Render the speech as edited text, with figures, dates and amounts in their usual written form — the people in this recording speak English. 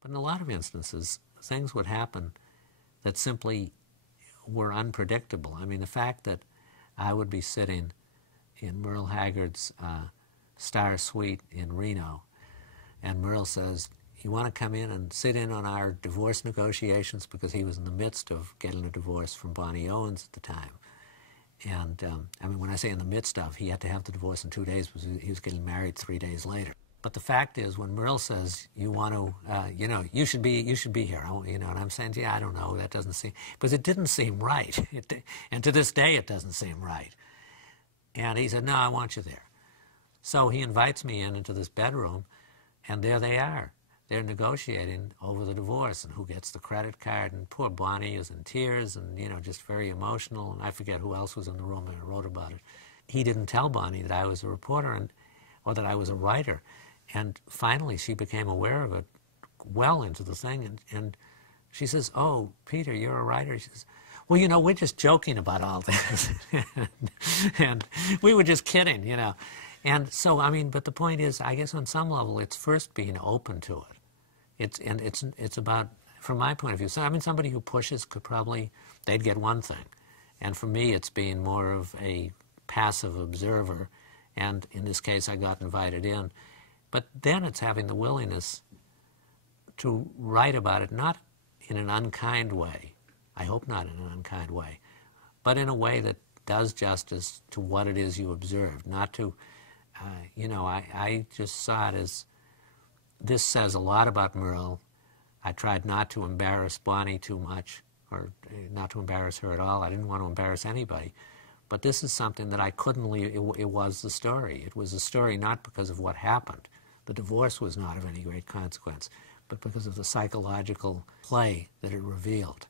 But in a lot of instances, things would happen that simply were unpredictable. I mean, the fact that I would be sitting in Merle Haggard's Star Suite in Reno, and Merle says, "You want to come in and sit in on our divorce negotiations?" Because he was in the midst of getting a divorce from Bonnie Owens at the time. And, I mean, when I say in the midst of, he had to have the divorce in 2 days because he was getting married 3 days later. But the fact is, when Merle says, "You want to, you know, you should be here," you know, and I'm saying, "Yeah, I don't know, that doesn't seem," because it didn't seem right. And to this day, it doesn't seem right. And he said, "No, I want you there." So he invites me into this bedroom, and there they are. They're negotiating over the divorce and who gets the credit card, and poor Bonnie is in tears and, you know, just very emotional, and I forget who else was in the room and wrote about it. He didn't tell Bonnie that I was a reporter or that I was a writer, and finally she became aware of it well into the thing, and she says, "Oh, Peter, you're a writer?" She says, "Well, you know, we're just joking about all this." and we were just kidding, you know. And so, I mean, but the point is, I guess on some level, it's first being open to it. It's about, from my point of view, so, I mean, somebody who pushes could probably, they'd get one thing. And for me, it's being more of a passive observer. And in this case, I got invited in. But then it's having the willingness to write about it, not in an unkind way, I hope not in an unkind way, but in a way that does justice to what it is you observed, not to, you know, I just saw it as, this says a lot about Merle. I tried not to embarrass Bonnie too much, or not to embarrass her at all. I didn't want to embarrass anybody. But this is something that I couldn't leave. It was the story. It was a story not because of what happened. The divorce was not of any great consequence, but because of the psychological play that it revealed.